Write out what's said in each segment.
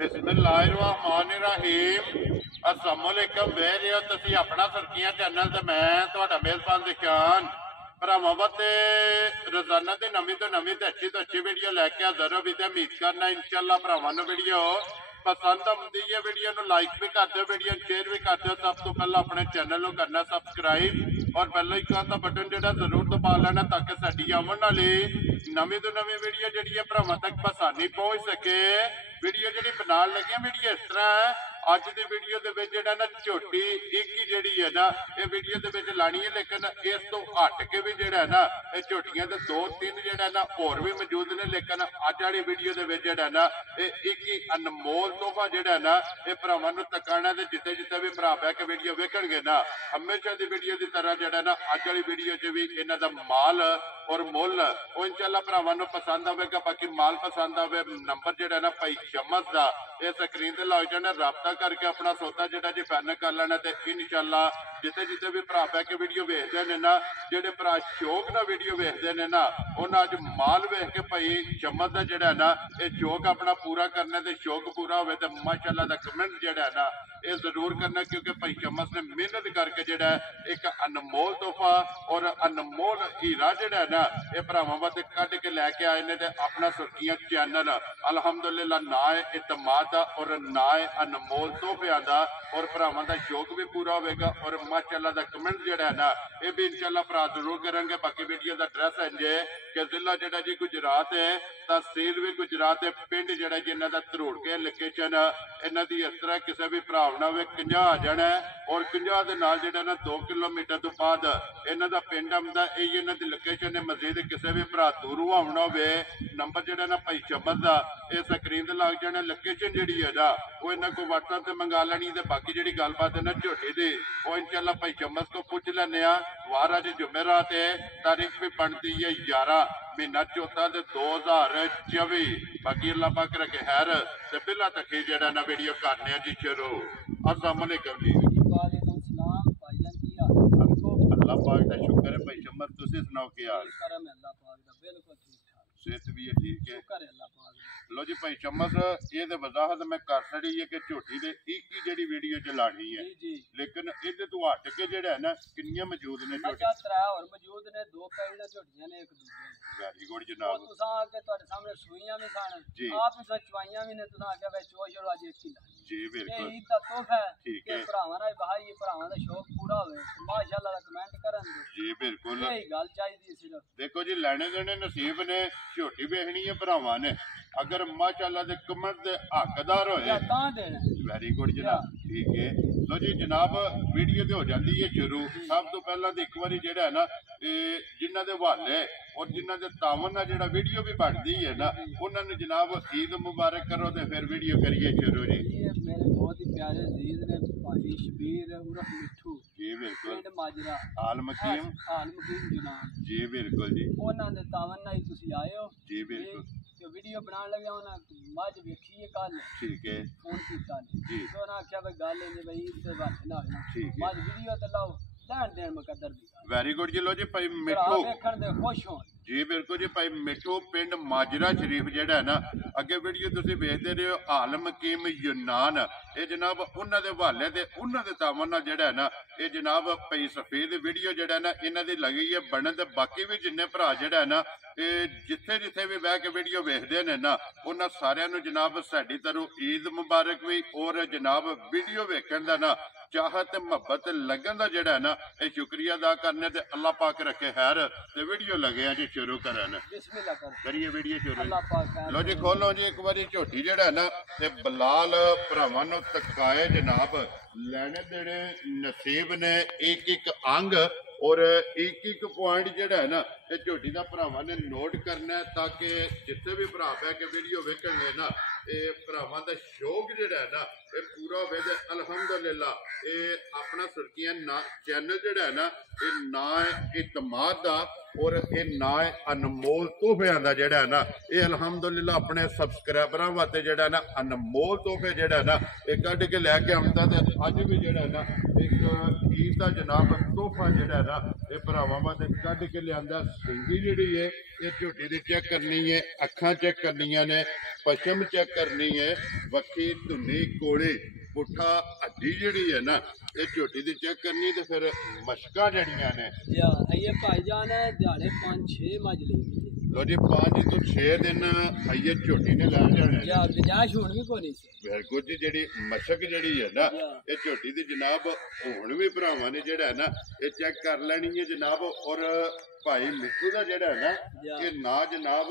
बिस्मिल्लाहिर्रहमानिर्रहीम अस्सलामुअलैकुम वे रहे हो तुसी अपना सुर्खियां चैनल ते मैं तुहाडा मेज़बान दिशान भरावां वास्ते रोजाना दी नवीं तो अच्छी वीडियो लैके हाज़र हो भी ते उम्मीद करना इंशाअल्लाह भरावां नूं वीडियो पसंद आउंदी है। वीडियो नूं लाइक भी कर दो, वीडियो शेयर भी कर दो। सब तो पहला अपने चैनल नूं करना सब्सक्राइब और बेल आइकन दा बटन जिहड़ा जरूर दबा लेना ताकि साडी आउण वाली नवीं तो नवीं वीडियो जिहड़ी है भरावां तक आसानी पहुंच सके। वीडियो जिहड़ी बनाउण लगे वीडियो इस तरह है, अज की वीडियो दे विच जिहड़ा ना झोटी इक्की जिहड़ी है ना ये वीडियो दे विच लानी है, लेकिन इस तो हट के भी जिहड़ा है ना ये झोटियां दे दो तीन जिहड़ा ना होर भी मौजूद ने, लेकिन अज वाली वीडियो दे विच जिहड़ा ना ये एक ही अनमोल तोहफा जिहड़ा ना ये भरावां नूं तकाना ते जिथे जिथे भी भरा बह के वीडियो वेखणगे ना हमेशा दी वीडियो की तरह जिहड़ा ना अज वाली वीडियो च भी इन्हां दा माल और मुल वो इंशाअल्लाह भरावां नूं पसंद आवेगा। बाकी माल पसंद आवे नंबर जिहड़ा ना भाई शम्स दा ये स्क्रीन ते लग जाना, राबता करके अपना सौदा जिहड़ा जी फाइनल कर लेना ते इंशाअल्लाह जिथे जिथे भी भरा बह के वीडियो वेखदे ने ना, जिहड़े भरा शौक नाल वीडियो वेखदे ने ना उन्हां अज माल वेख के भाई शम्स दा जिहड़ा ना ये शौक अपना पूरा करने ते शौक पूरा होवे ते माशाअल्लाह दा कमेंट जिहड़ा है ना ये जरूर करना, क्योंकि भाई शम्स ने मेहनत करके जिहड़ा एक अनमोल तोहफा और अनमोल हीरा जिहड़ा है ना ये भरावां वास्ते कढ के लैके आए ने ते अपना सुर्खियां चैनल अलहमदुलिल्लाह ना है इतमाद दा और ना है अनमोल तोहफियां दा और भरावां दा शौक भी पूरा होगा और माशाअल्लाह दा कमेंट जिहड़ा है ना ये भी इंशाअल्लाह भरा जरूर करेंगे। बाकी वीडियो का एड्रैस है जे कि जिला जिहड़ा जी गुजरात है, तहसील भी गुजरात है, पिंड जिहड़ा जी इन्हां दा धरोड़ के लोकेशन इन्हां दी इस तरह किसी भी भरा ना होवे 50 आ जाना और 50 दे नाल जिहड़ा ना 2 किलोमीटर तो बाद इन्हां दा पिंड आउंदा। यही इन्हां दी लोकेशन है। मजीद किसी भी भरा दूरों आउणा होवे नंबर जिहड़ा ना भाई शम्स दा ये स्क्रीन ते लग जाना, लोकेशन जिहड़ी है ना वो इन्हां को WhatsApp ते मंगा लैनी ते बाकी जिहड़ी गलबात है ना झोटी दी वो इंशाअल्लाह भाई शम्स को पूछ लैने आ। वार अज जुमेरात है, तारीख भी बनती है 11 महीना चौथा 2024। बाकी अल्लाह पाक रखे खैर ते बिला तक जिहड़ा ना वीडियो करने जी शुरू। अस्सलाम वालेकुम जी। वालेकुम सलाम भाईजान, की हाल? अल्लाह पाक दा शुक्र है भाई शम्स, तुसीं सुनाओ की हाल? करम है अल्लाह पाक दा, बिल्कुल ठीक ठाक, सेहत भी है ठीक है? शुक्र है अल्लाह पाक दा। लो जी भाई शम्स ये ते वजाहत मैं कर छड़ी है कि झोटी दे एक ही जिहड़ी वीडियो च लानी है, जी जी लेकिन इहदे तो हट के जिहड़ा है ना किन्नियां मौजूद ने झोटी? मजा त्रै और मौजूद ने, दो पैड़ झोटियां ने एक दूजे वेरी गुड ने। जनाब। तुसां आके तुहाडे सामने सूइयां भी सन, जी। आप भी चवाइयां भी ने, तुसां आके वे चो छोड़ो अज एक ही लाई। जी ये बिल्कुल ईद दा तोहफा है ठीक कि है। भरावां दा भाई भरावां दा शौक पूरा होवे, माशाअल्लाह दा कमेंट करन दे, जी बिल्कुल। यही गल चाहिदी सिर्फ। देखो जी लैने देने नसीब ने, झोटी वेखनी है भरावां ने, अगर माशाअल्लाह दे कमेंट दे हकदार होए या तां देना वेरी गुड जनाब ठीक है। लो जी जनाब वीडियो तो हो जाती है शुरू। सब तो पहला तो एक बार जिहड़ा है ना जिन्हां दे हवाले और जिन्हां दे तावन नाल जिहड़ा वीडियो भी बनती है ना उन्हां नूं जनाब ईद मुबारक करो तो फिर वीडियो करिए शुरू जी। ये मेरे बहुत ही प्यारे अजीज ने भाई शबीर उर्फ मिठू जी बिल्कुल। पिंड माजरा आलमकीम आलमकीम जुनान जी बिल्कुल जी। ਉਹਨਾਂ ਦੇ ਤਾਵਨ ਨਾਲ ਹੀ ਤੁਸੀਂ ਆਏ ਹੋ जी बिल्कुल ਤੇ ਵੀਡੀਓ ਬਣਾਉਣ ਲੱਗਿਆ ਉਹਨਾਂ ਮੱਝ ਵੇਖੀ ਹੈ ਕੱਲ ठीक है ਫੋਨ ਕੀਤਾ ਨੇ जी ਤੇ ਉਹਨਾਂ ਆਖਿਆ ਵੀ ਗੱਲ ਇਹ ਬਈ ਤੇ ਬਾਤ ਨਾ ਹੋਣਾ ठीक है ਮੱਝ ਵੀਡੀਓ ਤੇ ਲਾਓ ਲੈਣ ਦੇਣ ਮੁਕੱਦਰ ਦੀ वेरी गुड जी। लो जी भाई ਭਰਾ मिठू ਵੇਖਣ ਦੇ ਖੁਸ਼ ਹੋਣ। जी बिल्कुल जी भाई मिठू पिंड माजरा शरीफ जिहड़ा है ना अगे वीडियो तुसीं वेखदे रहे हो आलम हकीम यूनान ये जनाब उन्हां दे हवाले ते उन्हां दे तावन नाल जिहड़ा है ना ये जनाब भाई सफेद वीडियो जिहड़ा है ना इन्हां दी लगी है बनन ते बाकी भी जिन्ने भरा जिहड़ा है ना ये जिथे जिथे भी बह के वीडियो वेखदे ने ना उन्हां सारियां नूं जनाब साडी तरफ ईद मुबारक भी और जनाब वीडियो वेखण दा ना चाहत मुहब्बत लगन दा जिहड़ा है ना ये शुक्रिया अदा करने ते अल्लाह पाक रखे खैर ते वीडियो लगे हैं जी शुरू करन। बिस्मिल्लाह कर करिए वीडियो शुरू। अल्लाह पाक खैर लो जी खोलो जी एक बारी झोटी जिहड़ा है ना ते बलाल भरावां नूं तकाए जनाब लैने देने नसीब ने एक एक अंग और एक एक पॉइंट जिहड़ा है ना ये झोटी दा भरावां ने नोट करना है ताकि जिथे भी भरा बह के वीडियो वेखणगे ना ये भरावां दा शौक जिहड़ा है ना ये पूरा होवे ते अल्हम्दुलिल्लाह ये अपना सुर्खियां ना चैनल जिहड़ा है ना ये ना है इतमाद दा और ये ना है अनमोल तोहफियां दा जिहड़ा है ना ये अल्हम्दुलिल्लाह अपने सबसक्राइबरां वास्ते जिहड़ा है ना अनमोल तोहफे जिहड़ा है ना ये कढ के लैके आउंदा ते अज भी जिहड़ा है ना एक ਈਦ ਦਾ ਜਨਾਬ ਤੋਹਫਾ ਜਿਹੜਾ ਨਾ ਇਹ ਭਰਾਵਾਂ ਵਾਸਤੇ ਕੱਢ ਕੇ ਲਿਆਂਦਾ। ਸਿੰਗੀ ਜਿਹੜੀ ਹੈ ਇਹ ਝੋਟੀ ਦੀ ਚੈੱਕ ਕਰਨੀ ਹੈ, ਅੱਖਾਂ ਚੈੱਕ ਕਰਨੀਆਂ ਨੇ, ਪਸ਼ਮ ਚੈੱਕ ਕਰਨੀ ਹੈ, ਵੱਖੀ ਧੁੰਨੀ ਕੋਲੇ ਪੁੱਠਾ ਹੱਡੀ ਜਿਹੜੀ ਹੈ ਨਾ ਇਹ ਝੋਟੀ ਦੀ ਚੈੱਕ ਕਰਨੀ ਤੇ ਫਿਰ ਮਸ਼ਕਾਂ ਜਿਹੜੀਆਂ ਨੇ ਇਹ ਭਾਈਜਾਨ ਦਿਹਾੜੇ 5-6 ਮੱਝ ਲਈ ਲੋ ਜੀ 5 ਤੋਂ 6 ਦਿਨ ਆਈਏ ਝੋਟੀ ਨੇ ਲੈ ਜਾਣੇ ਗੁੰਜਾਇਸ਼ ਹੁਣ ਵੀ ਕੋਈ ਨਹੀਂ ਸੀ। ਬਿਲਕੁਲ ਜੀ ਜਿਹੜੀ ਮਸ਼ਕ ਜਿਹੜੀ ਹੈ ਨਾ ਇਹ ਝੋਟੀ ਦੀ ਜਨਾਬ ਹੁਣ ਵੀ ਭਰਾਵਾਂ ਨੇ ਜਿਹੜਾ ਹੈ ਨਾ ਇਹ ਚੈੱਕ ਕਰ ਲੈਣੀ ਹੈ ਜਨਾਬ। ਔਰ ਭਾਈ ਮਿੱਠੂ ਦਾ ਜਿਹੜਾ ਹੈ ਨਾ ਇਹ ਨਾ ਜਨਾਬ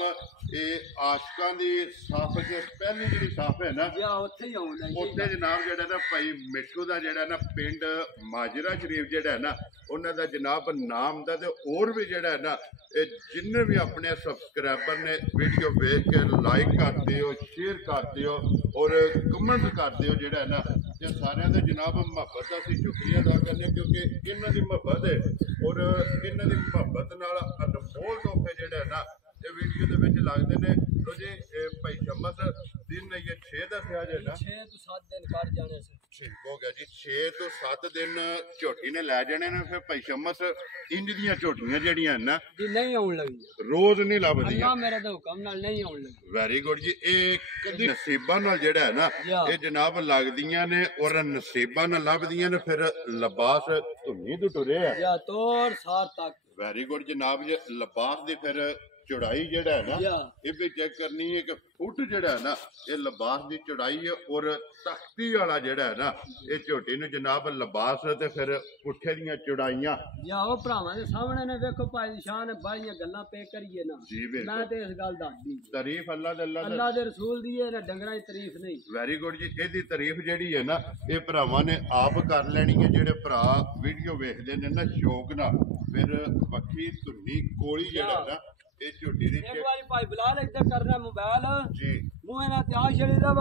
ਇਹ ਆਸ਼ਕਾਂ ਦੀ ਸਾਫ ਚ ਪਹਿਲੀ ਜਿਹੜੀ ਸਾਫ ਹੈ ਨਾ ਉੱਥੇ ਹੀ ਆਉਣਾ ਉੱਥੇ ਜਨਾਬ ਜਿਹੜਾ ਨਾ ਭਾਈ ਮਿੱਠੂ ਦਾ ਜਿਹੜਾ ਨਾ ਪਿੰਡ ਮਾਜਰਾ ਸ਼ਰੀਫ ਜਿਹੜਾ ਹੈ ਨਾ ਉਹਨਾਂ ਦਾ ਜਨਾਬ ਨਾਮ ਦਾ ਤੇ ਹੋਰ ਵੀ ਜਿਹੜਾ ਹੈ ਨਾ ਇਹ ਜਿੰਨੇ ਵੀ ਆਪਣੇ ਸਬਸਕ੍ਰਾਈਬਰ ਨੇ ਵੀਡੀਓ ਵੇਖ ਕੇ ਲਾਈਕ ਕਰ ਦਿਓ, ਸ਼ੇਅਰ ਕਰ ਦਿਓ ਔਰ ਕਮੈਂਟ ਕਰ ਦਿਓ ਜਿਹੜਾ ਹੈ ਨਾ ਤੇ ਸਾਰਿਆਂ ਦੇ ਜਨਾਬ ਮੁਹੱਬਤ ਦਾ ਅਸੀਂ ਸ਼ੁਕਰੀਆ ਅਦਾ ਕਰਨੇ ਕਿਉਂਕਿ ਇਹਨਾਂ ਦੀ ਮੁਹੱਬਤ ਹੈ ਔਰ ਇਹਨਾਂ ਦੀ ਮੁਹੱਬਤ ਨਾਲ ਅਨਮੋਲ ਤੋਹਫੇ ਜਿਹੜੇ ਨਾ ਇਹ ਵੀਡੀਓ ਦੇ ਵਿੱਚ ਲੱਗਦੇ ਨੇ। ਲੋ ਜੀ ਇਹ ਭਾਈ ਸ਼ਮਸ ਦਿਨ ਇਹ 6 ਦੱਸਿਆ ਜੇ ਨਾ 6 ਤੋਂ 7 ਦਿਨ ਕੱਢ ਜਾਣੇ ਸੀ। ਠੀਕ ਹੋ ਗਿਆ ਜੀ 6 ਤੋਂ 7 ਦਿਨ ਝੋਟੀ ਨੇ ਲੈ ਜਾਣੇ ਨੇ। ਫਿਰ ਭਾਈ ਸ਼ਮਸ ਇੰਜ ਦੀਆਂ ਝੋਟੀਆਂ ਜਿਹੜੀਆਂ ਨਾ ਜੀ ਨਹੀਂ ਆਉਣ ਲੱਗੀ ਰੋਜ਼ ਨਹੀਂ ਲੱਭਦੀਆਂ ਅੱਲਾ ਮੇਰੇ ਦੇ ਹੁਕਮ ਨਾਲ ਨਹੀਂ ਆਉਣ ਲੱਗੀ। ਵੈਰੀ ਗੁੱਡ ਜੀ ਇਹ ਕਦੀ ਨਸੀਬਾਂ ਨਾਲ ਜਿਹੜਾ ਹੈ ਨਾ ਇਹ ਜਨਾਬ ਲੱਗਦੀਆਂ ਨੇ ਔਰ ਨਸੀਬਾਂ ਨਾਲ ਲੱਭਦੀਆਂ ਨੇ। ਫਿਰ ਲਿਬਾਸ ਧੁੰਨੀ ਤੋਂ ਟੁਰੇ ਆ ਜਾਂ ਤੋੜ ਸਾਰ ਤੱਕ ਵੈਰੀ ਗੁੱਡ ਜਨਾਬ ਜੀ ਲਿਬਾਸ ਦੀ ਫਿਰ ਚੌੜਾਈ ਜਿਹੜਾ ਹੈ ਨਾ ਇਹ ਵੀ ਚੈੱਕ ਕਰਨੀ ਹੈ ਕਿ ਫੁੱਟ ਜਿਹੜਾ ਹੈ ਨਾ ਇਹ ਲਿਬਾਸ ਦੀ ਚੌੜਾਈ ਹੈ ਔਰ ਤਖਤੀ ਵਾਲਾ ਜਿਹੜਾ ਹੈ ਨਾ ਇਹ ਝੋਟੀ ਨੂੰ ਜਨਾਬ ਲਿਬਾਸ ਤੇ ਫਿਰ ਪੁੱਠੇ ਦੀਆਂ ਚੌੜਾਈਆਂ ਜਾਂ ਉਹ ਭਰਾਵਾਂ ਦੇ ਸਾਹਮਣੇ ਨੇ ਵੇਖੋ ਭਾਈ ਸ਼ਾਨ ਬਾਈਆਂ ਗੱਲਾਂ ਪੇ ਕਰੀਏ ਨਾ ਜੀ ਮੈਂ ਤੇ ਇਸ ਗੱਲ ਦੱਸਦੀ ਤਾਰੀਫ ਅੱਲਾ ਦੇ ਰਸੂਲ ਦੀ ਹੈ ਨਾ ਡੰਗਰਾਂ ਦੀ ਤਾਰੀਫ ਨਹੀਂ। ਵੈਰੀ ਗੁੱਡ ਜੀ ਇਹਦੀ ਤਾਰੀਫ ਜਿਹੜੀ ਹੈ ਨਾ ਇਹ ਭਰਾਵਾਂ ਨੇ ਆਪ ਕਰ ਲੈਣੀ ਹੈ ਜਿਹੜੇ ਭਰਾ ਵੀਡੀਓ ਵੇਖਦੇ ਨੇ ਨਾ ਸ਼ੌਕ ਨਾਲ। ਫਿਰ ਵੱਖੀ ਧੁੰਨੀ ਕੋਲੀ ਜਿਹੜਾ ਨਾ ਇਹ ਝੋਟੀ ਦੀ ਇੱਕ ਵਾਰੀ ਭਾਈ ਬਲਾਲ ਇੱਧਰ ਕਰਨਾ ਮੋਬਾਈਲ ਜੀ ਮੂੰਹ ਇਹਨਾਂ ਤੇ ਆ ਛੜੀ ਦਾ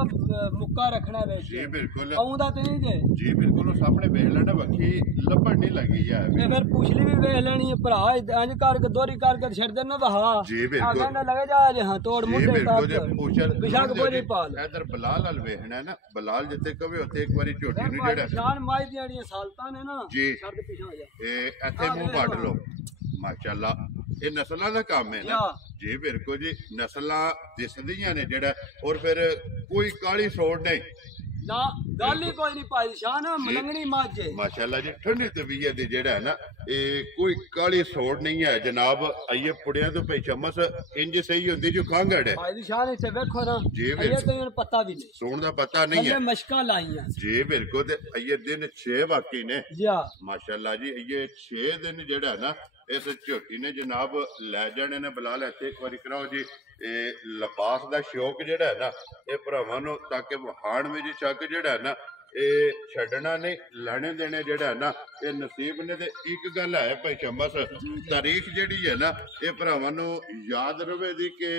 ਮੁੱਕਾ ਰੱਖਣਾ ਵੇ ਜੀ ਬਿਲਕੁਲ ਆਉਂਦਾ ਤੇ ਨਹੀਂ ਜੇ ਜੀ ਬਿਲਕੁਲ ਉਹ ਸਾਹਮਣੇ ਵੇਖ ਲੈਣਾ ਵੱਖੀ ਲੱਭਣ ਨਹੀਂ ਲੱਗੀ ਆ ਤੇ ਫਿਰ ਪੁੱਛਲੀ ਵੀ ਵੇਖ ਲੈਣੀ ਹੈ ਭਰਾ ਇੰਜ ਕਰਕੇ ਦੋਰੀ ਕਰਕੇ ਛੱਡ ਦੇਣਾ ਵਹਾ ਜੀ ਬਿਲਕੁਲ ਕਹਿੰਦਾ ਲਗੇ ਜਾ ਜੇ ਹਾਂ ਤੋੜ ਮੁੰਡੇ ਤੱਕ ਬਿਸ਼ੱਕ ਬੋਲੀ ਪਾਲ ਇਧਰ ਬਲਾਲ ਵਾਲ ਵੇਖਣਾ ਨਾ ਬਲਾਲ ਜਿੱਥੇ ਕਵੇ ਉੱਥੇ ਇੱਕ ਵਾਰੀ ਝੋਟੀ ਨੂੰ ਜਿਹੜਾ ਸ਼ਾਨ ਮਾਈ ਦੀਆਂ ਜਿਹੜੀਆਂ ਸਾਲਤਾਂ ਨੇ ਨਾ ਛੱਡ ਪਿਛਾ ਹੋ ਜਾ ਇਹ ਇੱਥੇ ਮੂੰਹ ਵੱਢ ਲਓ ਮਾਸ਼ਾਅੱਲਾ ਇਹ ਨਸਲਾਂ ਦਾ ਕੰਮ ਹੈ ਨਾ ਜੀ ਬਿਲਕੁਲ ਜੀ ਨਸਲਾਂ ਦਿਸਦੀਆਂ ਨੇ ਜਿਹੜਾ ਔਰ ਫਿਰ ਕੋਈ ਕਾਲੀ ਸੋੜ ਨਹੀਂ ਨਾ ਗੱਲ ਹੀ ਕੋਈ ਨਹੀਂ ਭਾਈ ਸ਼ਾਨ ਮਲੰਗਣੀ ਮਾਝੇ ਮਾਸ਼ਾਅੱਲਾ ਜੀ ਠੰਡੀ ਤਬੀਅਤ ਦੇ ਜਿਹੜਾ ਹੈ ਨਾ ਇਹ ਕੋਈ ਕਾਲੀ ਸੋੜ ਨਹੀਂ ਹੈ ਜਨਾਬ। ਆਈਏ ਪੁੜਿਆਂ ਤੋਂ ਪਈ ਸ਼ਮਸ ਇੰਜ ਸਹੀ ਹੁੰਦੀ ਜੋ ਖਾਂਗੜ ਹੈ ਭਾਈ ਸ਼ਾਨ ਇੱਥੇ ਵੇਖੋ ਨਾ ਇਹ ਤਾਂ ਪਤਾ ਵੀ ਨਹੀਂ ਸੋਣ ਦਾ ਪਤਾ ਨਹੀਂ ਹੈ ਮਸ਼ਕਾਂ ਲਾਈਆਂ ਜੀ ਬਿਲਕੁਲ ਤੇ ਆਈਏ ਦਿਨ 6 ਬਾਕੀ ਨੇ ਮਾਸ਼ਾਅੱਲਾ ਜੀ ਇਹ 6 ਦਿਨ ਜਿਹੜਾ ਨਾ ਇਸ ਝੋਟੀ ਨੇ ਜਨਾਬ ਲੈ ਜਾਣੇ ਨੇ। ਬਲਾਲ ਇੱਥੇ ਇੱਕ ਵਾਰੀ ਕਰਾਓ ਜੀ ਇਹ ਲਿਬਾਸ ਦਾ ਸ਼ੌਕ ਜਿਹੜਾ ਹੈ ਨਾ ਇਹ ਭਰਾਵਾਂ ਨੂੰ ਤਾਂ ਕਿ ਵਹਾਣ ਵਿੱਚ ਸ਼ੱਕ ਜਿਹੜਾ ਹੈ ਨਾ ਇਹ ਛੱਡਣਾ ਨਹੀਂ ਲੈਣੇ ਦੇਣੇ ਜਿਹੜਾ ਨਾ ਇਹ ਨਸੀਬ ਨੇ। ਤੇ ਇੱਕ ਗੱਲ ਹੈ ਭਾਈ ਸ਼ਮਸ ਤਾਰੀਖ ਜਿਹੜੀ ਹੈ ਨਾ ਇਹ ਭਰਾਵਾਂ ਨੂੰ ਯਾਦ ਰਵੇ ਦੀ ਕਿ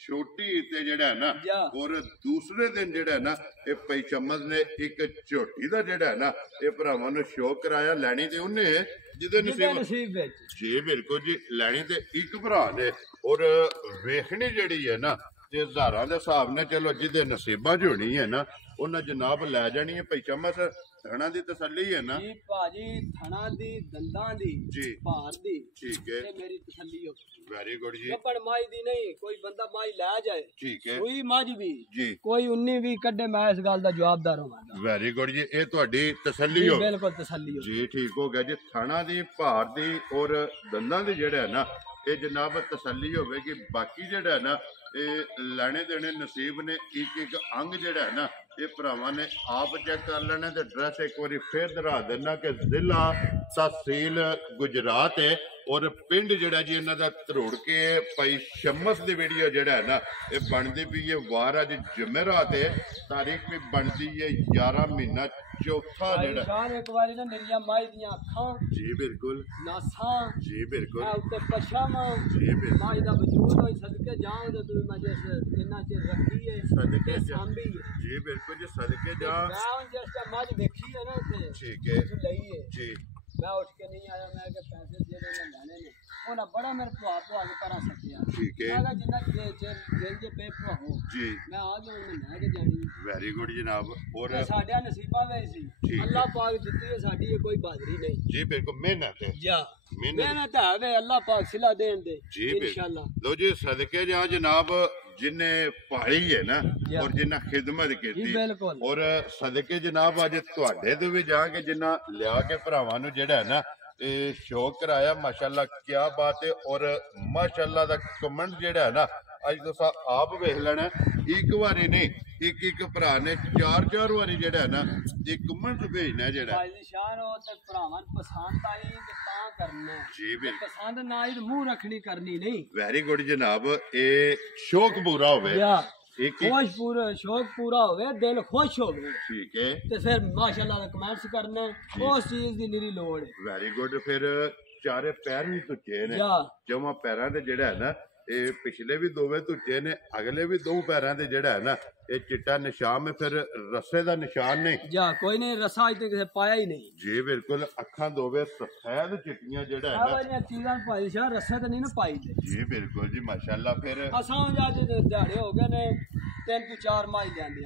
ਛੋਟੀ ਤੇ ਜਿਹੜਾ ਹੈ ਨਾ ਔਰ ਦੂਸਰੇ ਦਿਨ ਜਿਹੜਾ ਨਾ ਇਹ ਭਾਈ ਸ਼ਮਸ ਨੇ ਇੱਕ ਝੋਟੀ ਦਾ ਜਿਹੜਾ ਹੈ ਨਾ ਇਹ ਭਰਾਵਾਂ ਨੂੰ ਸ਼ੌਕ ਕਰਾਇਆ। ਲੈਣੀ ਤੇ ਉਹਨੇ ਜਿਹਦੇ ਨਸੀਬ ਵਿੱਚ ਜੀ ਬਿਲਕੁਲ ਜੀ ਲੈਣੀ ਤੇ ਇੱਕ ਭਰਾ ਨੇ ਔਰ ਵੇਖਣੀ ਜਿਹੜੀ ਹੈ ਨਾ ਤੇ ਹਜ਼ਾਰਾਂ ਦੇ ਹਿਸਾਬ ਨਾਲ ਚਲੋ ਜਿਹਦੇ ਨਸੀਬਾਂ ਚ ਹੋਣੀ ਹੈ ਨਾ ਉਹਨਾਂ ਜਨਾਬ ਲੈ ਜਾਣੀ ਹੈ। ਭਾਈ ਸ਼ਮਸ ਥਣਾ ਦੀ ਤਸੱਲੀ ਹੈ ਨਾ ਜੀ ਭਾਜੀ ਥਣਾ ਦੀ ਦੰਦਾਂ ਦੀ ਜੀ ਭਾਰ ਦੀ ਠੀਕ ਹੈ ਇਹ ਮੇਰੀ ਤਸੱਲੀ ਹੋ ਵੈਰੀ ਗੁੱਡ ਜੀ। ਪਰ ਮਾਈ ਦੀ ਨਹੀਂ ਕੋਈ ਬੰਦਾ ਮਾਈ ਲੈ ਜਾਏ ਠੀਕ ਹੈ ਕੋਈ ਮੱਝ ਵੀ ਜੀ ਕੋਈ 19 ਵੀ ਕੱਢੇ ਮੈਂ ਇਸ ਗੱਲ ਦਾ ਜਵਾਬਦਾਰ ਹੋਵਾਂਗਾ। ਵੈਰੀ ਗੁੱਡ ਜੀ ਇਹ ਤੁਹਾਡੀ ਤਸੱਲੀ ਹੋ ਬਿਲਕੁਲ ਤਸੱਲੀ ਹੋ ਜੀ ਠੀਕ ਹੋ ਗਿਆ ਜੀ। ਥਣਾ ਦੀ ਭਾਰ ਦੀ ਔਰ ਦੰਦਾਂ ਦੀ ਜਿਹੜਾ ਹੈ ਨਾ ਇਹ ਜਨਾਬ ਤਸੱਲੀ ਹੋਵੇਗੀ। ਬਾਕੀ ਜਿਹੜਾ ਨਾ ਇਹ ਲੈਣੇ ਦੇਣੇ ਨਸੀਬ ਨੇ ਇੱਕ ਇੱਕ ਅੰਗ ਜਿਹੜਾ ਹੈ ਨਾ ਇਹ ਭਰਾਵਾਂ ਨੇ ਆਪ ਚੈੱਕ ਕਰ ਲੈਣਾ। ਤੇ ਐਡਰੈਸ ਇੱਕ ਵਾਰੀ ਫੇਰ ਦੁਹਰਾ ਦੇਣਾ ਕਿ ਜ਼ਿਲ੍ਹਾ ਤਹਿਸੀਲ ਗੁਜਰਾਤ ਹੈ ਔਰ ਪਿੰਡ ਜਿਹੜਾ ਜੀ ਇਹਨਾਂ ਦਾ ਧਰੋੜ ਕੇ ਭਾਈ ਸ਼ਮਸ ਦੀ ਵੀਡੀਓ ਜਿਹੜਾ ਹੈ ਨਾ ਇਹ ਬਣਦੀ ਪਈ ਹੈ ਵਾਰ ਅੱਜ ਜੁਮੇਰਾਤ ਹੈ ਤਾਰੀਖ ਵੀ ਬਣਦੀ ਹੈ 11 ਮਹੀਨਾ ਚੌਥਾ ਜਿਹੜਾ ਇੱਕ ਵਾਰੀ ਨਾ ਮੇਰੀਆਂ ਮਾਈ ਦੀਆਂ ਅੱਖਾਂ ਜੀ ਬਿਲਕੁਲ ਨਾਸਾਂ ਜੀ ਬਿਲਕੁਲ ਉੱਤੇ ਪਛਾਵਾਂ ਜੀ ਬਿਲਕੁਲ ਮਾਈ ਦਾ ਵਜੂਦ ਹੋਈ ਸਦਕੇ ਜਾਓ ਤੇ ਤੂੰ ਮੈਂ ਜਿਸ ਇੰਨਾ ਚਿਰ ਰੱਖੀ ਹੈ ਸਦਕੇ ਸਾਂਭੀ ਜੀ ਬਿਲਕੁਲ ਜੀ ਸਦਕੇ ਜਾ ਮੈਂ ਜਿਸ ਦਾ ਮੱਝ ਵੇਖੀ ਹੈ ਨਾ ਇੱਥੇ ਠੀਕ ਹੈ ਲਈ ਹੈ ਜੀ मैं उठ के नहीं आया, मैं के पैसे जेड़े मैं लेने ने उन्हें बड़ा मेरे भुआ के करा सकिया। ठीक है। मैं जिन्ना जेल जे पे भुआ हो जी मैं आ गया मैं ले के जानी। वेरी गुड जनाब। और साडा नसीबा वे सी ठीक है। अल्लाह पाक जितनी है साडी ये कोई बहादुरी नहीं जी बिल्कुल मेहनत है जा मेहनत है वे अल्लाह पाक सिला देन दे जी इंशाल्लाह। लो जी सदके जा जनाब जिन्हें पाई है ना और जिन्हें खिदमत की जी बिल्कुल। और सदके जनाब अज तुहाडे तो भी जाके जिन्ना लिया के भरावां नूं जेड़ा है ना शौक कराया माशाअल्लाह क्या बात है। और माशाअल्लाह दा कमेंट जेड़ा है ना अज तुसा आप वेख लेना एक बारी नहीं एक भरा ने चार वारी जेड़ा है ना एक कमेंट भेजना जेड़ा भाई निशान हो ते भरावां पसंद आई ते तां करना जी बिल्कुल पसंद ना आई तो मुंह रखनी करनी नहीं। वेरी गुड जनाब ए शौक पूरा होवे एक शौक पूरा होवे दिल खुश होवे ठीक है ते फिर माशाअल्लाह दा कमेंट्स करना उस चीज दी निरी लोड़ है। Very good. फिर चारे पैर भी धुचे ने जमा पैरां ते जेड़ा है ना ये पिछले भी दोवे धुचे ने अगले भी दो पैरां ते जेड़ा है ना ये चिट्टा निशान में फिर रस्से दा निशान नहीं जा कोई नहीं रस्सा अज तक पाया ही नहीं जी बिल्कुल अखा दोवे सफेद चिट्टियां जेड़ा है ना चीजां पाई शाह रस्से ते नहीं ना पाई जी बिल्कुल जी माशाअल्लाह। फिर असां अज दिहाड़े हो गए ने 3 तो 4 माई लेंदे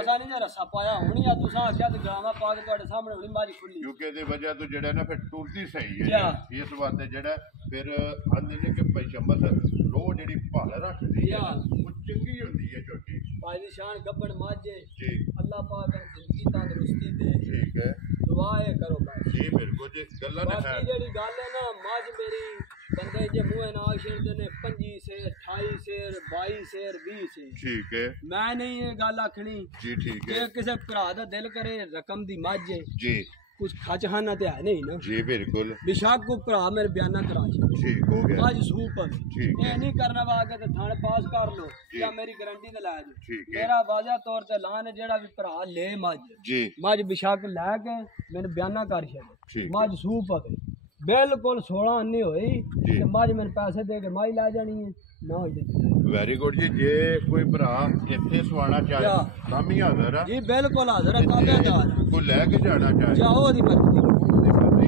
असां नहीं रस्सा पाया हुणी या तुसां आख्या ते ग्रामा पा के तुहाडे सामने हुणी मारी खुली क्योंकि दी वजह तो जेड़ा ना फिर टुरदी सही है इस वास्ते जेड़ा फिर आंदे ने कि पैशमत लो जेड़ी भाल रखदी है वो चंगी होंदी है छोटी भाई निशान गब्बड़ माजे जी अल्लाह पाक जिंदगी तंदुरुस्ती दे ठीक है दुआ है करो भाई जी बिल्कुल जी गल्ला ने बाकी जेड़ी गल है ना मज मेरी बंदे जे मुंह नाल छेड़दे ने 25 शेर 28 शेर 22 शेर 20 शेर ठीक है मैं नहीं ये गल आखनी जी ठीक है किसी भरा दा दिल करे रकम दी मज जी कुछ खच खाना ते है नहीं ना जी बिल्कुल बेशक को भरा मेरे बयाना करा ठीक हो गया मज सूप ठीक है नहीं करना वाके ते थाने पास कर लो या मेरी गारंटी ते ला दो ठीक है मेरा वाजा तौर ते लान जेड़ा भी भरा ले मज जी मज बेशक ला के मैंने बयाना कर छे मज सूप बिल्कुल 16 अन्नी होई ते मज मैंने पैसे दे के माई ला जानी है ना हो वेरी गुड जी जे कोई भरा इत्थे सवाना चाहे तां भी हाज़र है जी बिल्कुल हाज़र है कागज दार कोई लेके जाना चाहे जाओ दी मर्जी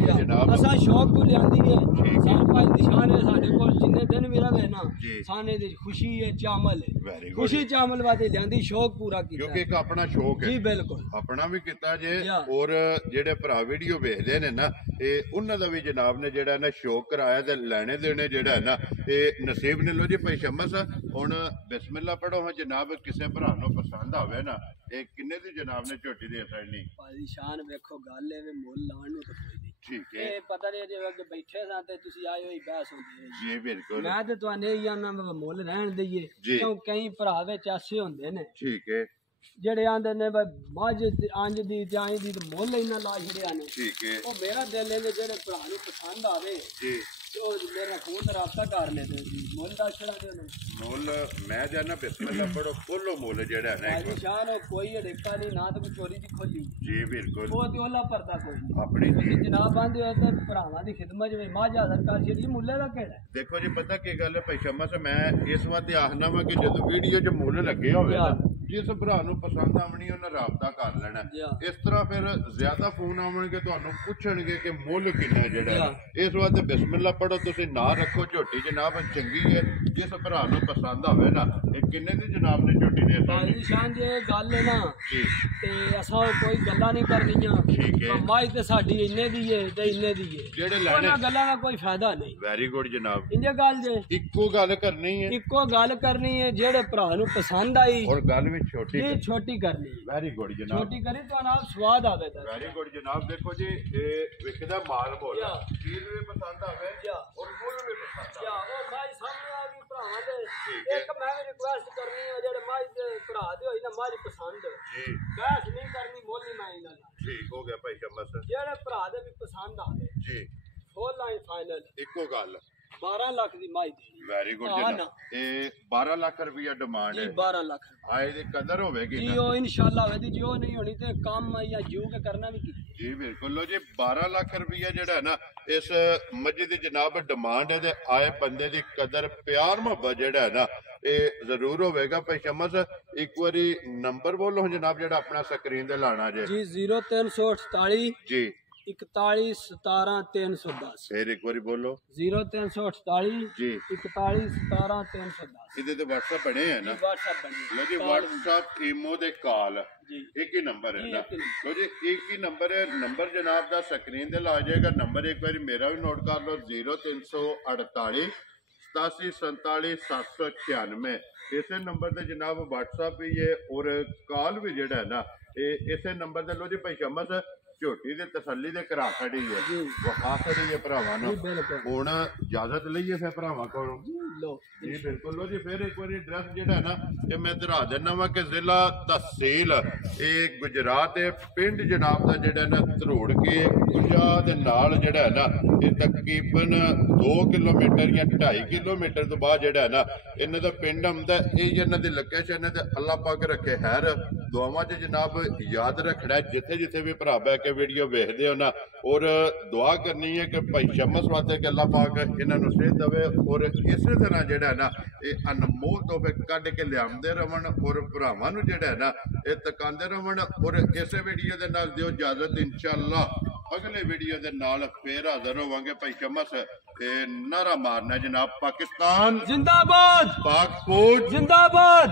जनाब असा शौक को लियांदी है सार भाई निशान है साडे कोल जिन्ने दिन भी रहे ना साने दी खुशी है चावल है खुशी चावल वास्ते लियांदी शौक पूरा कीता क्योंकि एक अपना शौक है जी बिल्कुल अपना भी कीता जे और जेड़े भरा वीडियो वेखदे ने ना ए उन्हां दा भी जनाब ने जेड़ा ना शौक कराया ते लेने देने जेड़ा है ना ए नसीब ने लो जी भाई शमस हुण बिस्मिल्लाह पढ़ो हां जनाब किसे भरा नु पसंद आवे ना ए किन्ने दी जनाब ने झोटी दे छड़नी भाई शान वेखो गल है वे मुल लाण नु तो कोई नहीं ठीक है पता नहीं जे अगे बैठे सा ते तुसी आए होई बहस होंदी है जी बिल्कुल मैं ते तुहाने ही आना मुल रहन दईए क्यों कई भरा विच ऐसे हुंदे ने ठीक है जेड़े आंदे ने मज अंज दी ते आई दी ते मुल इना ला छड़िया ने ठीक है ओ मेरा दिल है जेड़े भरा नु पसंद आवे जी मेरा फोन रास्ता कर ले मुल दस छड़ा दे मुल मैं जाना बिस्मिल्लाह पढ़ो खोलो मुल जेड़ा है ना निशान कोई अड़ेका नहीं ना तो कोई चोरी दी खोली जी बिल्कुल वो ते ओला परदा कोई अपनी जी जनाब आंदे हो ते भरावां दी खिदमत में मां हाज़र कर छड़ी मुल्ले दा केड़ा देखो जी पता की गल है भाई शम्मा से मैं इस वास्ते आखना वा कि जदों वीडियो च मुल लगे होवे ना जिस भरा नु पसंद आवनी उन्हें राबता कर लेना इस तरह फिर ज्यादा फोन आवणगे तुहानू पुछणगे कि मुल किन्ना जेड़ा इस वास्ते बिस्मिल्लाह पढ़ो तुसी ना रखो झोटी जनाब चंगी है जिस भरा नु पसंद आवे ना ये किन्ने दी जनाब ने झोटी दे सकदी निशान जे गल है ना जी ते असां कोई गल्लां नहीं करनियां ठीक है माई ते साडी इन्ने दी है ते इन्ने दी है जेड़े लेने गल्लां दा कोई फायदा नहीं वेरी गुड जनाब इंदे गल जे इक्को गल करनी है जेड़े भरा नु पसंद आई और गल छोटी छोटी करनी वेरी गुड जनाब छोटी करी तो नाल स्वाद आवे वेरी गुड जनाब देखो जी ये विकदा माल बोल चीज भी पसंद आवे और मुल भी पसंद आवे ओ भाई सामने आ गई भरावां दे एक मैं रिक्वेस्ट करनी है जेड़े माई दे भरा दे होई ना माई पसंद जी बहस नहीं करनी मुल नहीं माई नाल ठीक हो गया भाई शम्स जेड़े भरा दे भी पसंद आवे जी फुल लाइन फाइनल इको गल 12 लाख दी माई दी वेरी गुड जनाब ए 12 लाख रुपया डिमांड है 12 लाख आए दी कदर होवेगी जी ओ इंशाल्लाह होवेगी जो नहीं होनी ते काम या जीव के करना भी की जी बिल्कुल लो जी 12 लाख रुपया जेड़ा है ना इस मस्जिद दी जनाब डिमांड है ते आए बंदे दी कदर प्यार मोहब्बत जेड़ा है ना ए जरूर होवेगा भाई शम्स एक बारी नंबर बोलो जनाब जेड़ा अपना स्क्रीन ते लाना जे जी 0348 जी 41 17 310। फिर एक बार बोलो। 0348 जी 41 17 310। ਇਹਦੇ ਤੇ WhatsApp ਬਣੇ ਹੈ ਨਾ? WhatsApp ਬਣੇ। ਲੋ ਜੀ WhatsApp ਈਮੋ ਦੇ ਕਾਲ ਜੀ एक ही नंबर है ना? लो जी एक ही नंबर है। नंबर जनाब दा स्क्रीन दे ला जाएगा। नंबर एक बार मेरा भी नोट कर लो। 0348 87 47 796। इसे नंबर ते जनाब WhatsApp भी है और कॉल भी जेड़ा है ना इसे नंबर ते। लो जी भाई शमस झोटी दे तसल्ली दे करा खड़ी है वखा खड़ी है भरावां नूं। हुण इजाजत लईए फिर भरावां कोलों। जी बिल्कुल। लो जी फिर एक बार एड्रैस जेड़ा है ना ये मैं दरा देना वा कि जिला तहसील गुजरात है। पिंड जनाब दा जेड़ा ना धरोड़ के कुशा दे नाल जेड़ा है ना ये तकरीबन 2 किलोमीटर या 2.5 किलोमीटर तो बाद जेड़ा है ना इन्हां दा पिंड आउंदा। ये इन्हां दी लोकेशन है ते अल्लाह पाक रखे खैर। दुआवां च जनाब याद रखना जिथे जिथे भी भरा बह के वीडियो वेखदे हो ना और दुआ करनी है कि भाई शमस वास्ते कि अल्लाह पाक इन्हां नूं सेहत देवे और इसे तरह जेड़ा है ना ये अनमोल तोहफे कढ के लियाउंदे रहन और भरावां नूं जेड़ा है ना ये तकांदे रहन। और इसे वीडियो दे नाल दिओ इजाजत। इंशाअल्लाह अगले वीडियो दे नाल फिर हाजिर होवांगे। भाई शमस नारा मारना जनाब पाकिस्तान जिंदाबाद, पाक फौज जिंदाबाद।